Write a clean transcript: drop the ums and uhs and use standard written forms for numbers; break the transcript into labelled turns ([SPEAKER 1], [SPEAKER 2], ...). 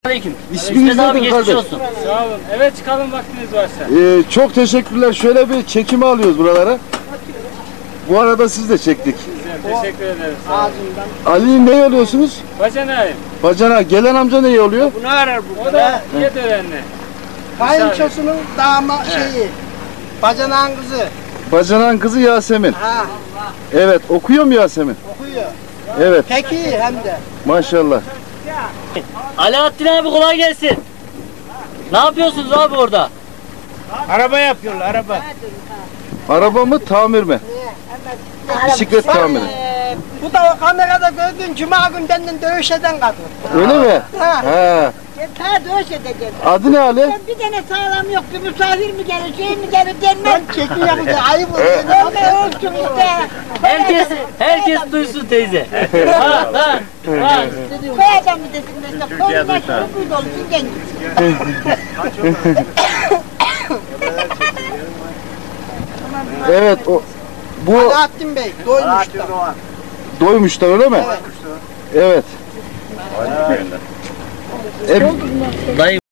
[SPEAKER 1] Aleyküm.
[SPEAKER 2] İsminiz
[SPEAKER 1] abi
[SPEAKER 2] nedir
[SPEAKER 1] geçmiş
[SPEAKER 2] kardeş?
[SPEAKER 1] olsun.
[SPEAKER 3] Sağ olun. Evet çıkalım vaktiniz varsa.
[SPEAKER 2] Çok teşekkürler. Şöyle bir çekimi alıyoruz buralara. Bu arada siz de çektik.
[SPEAKER 3] Güzel, teşekkür ederiz. Sağ olun.
[SPEAKER 2] Ali ne oluyorsunuz?
[SPEAKER 3] Bacanayım.
[SPEAKER 2] Bacana. Gelen amca ne oluyor?
[SPEAKER 4] Bunu arar bu.
[SPEAKER 3] O da Yetörenli.
[SPEAKER 4] Kayınçosunun şeyi. Bacanağın kızı.
[SPEAKER 2] Bacanan kızı Yasemin.
[SPEAKER 4] Ha,
[SPEAKER 2] Evet. Okuyor mu Yasemin?
[SPEAKER 4] okuyor.
[SPEAKER 2] Evet.
[SPEAKER 4] Peki hem de.
[SPEAKER 2] Maşallah.
[SPEAKER 1] Alaaddin abi kolay gelsin. Ne yapıyorsunuz abi orada?
[SPEAKER 4] Araba yapıyorlar, araba.
[SPEAKER 2] Araba mı tamir mi? Bisiklet tamiri.
[SPEAKER 4] Bu da o kamerada gördüğün cuma günü benden dövüş eden kadın.
[SPEAKER 2] Öyle mi?
[SPEAKER 4] Ha.
[SPEAKER 2] He.
[SPEAKER 5] Ta dövüş edeceğim.
[SPEAKER 2] Adı ne Ali?
[SPEAKER 5] Ben bir tane sağlam yok, bir misafir mi gelir, şey mi gelir denmez.
[SPEAKER 4] Ben çekim yapınca ayıp oluyor.
[SPEAKER 5] Ne olsun işte.
[SPEAKER 1] Herkes duysun teyze. Ha.
[SPEAKER 5] Koy adam mı desin işte, koyun başı bu olsun genç.
[SPEAKER 2] Evet. Bu
[SPEAKER 4] Alaaddin Bey doymuş da.
[SPEAKER 2] doymuşlar öyle mi? Evet.
[SPEAKER 1] Dayı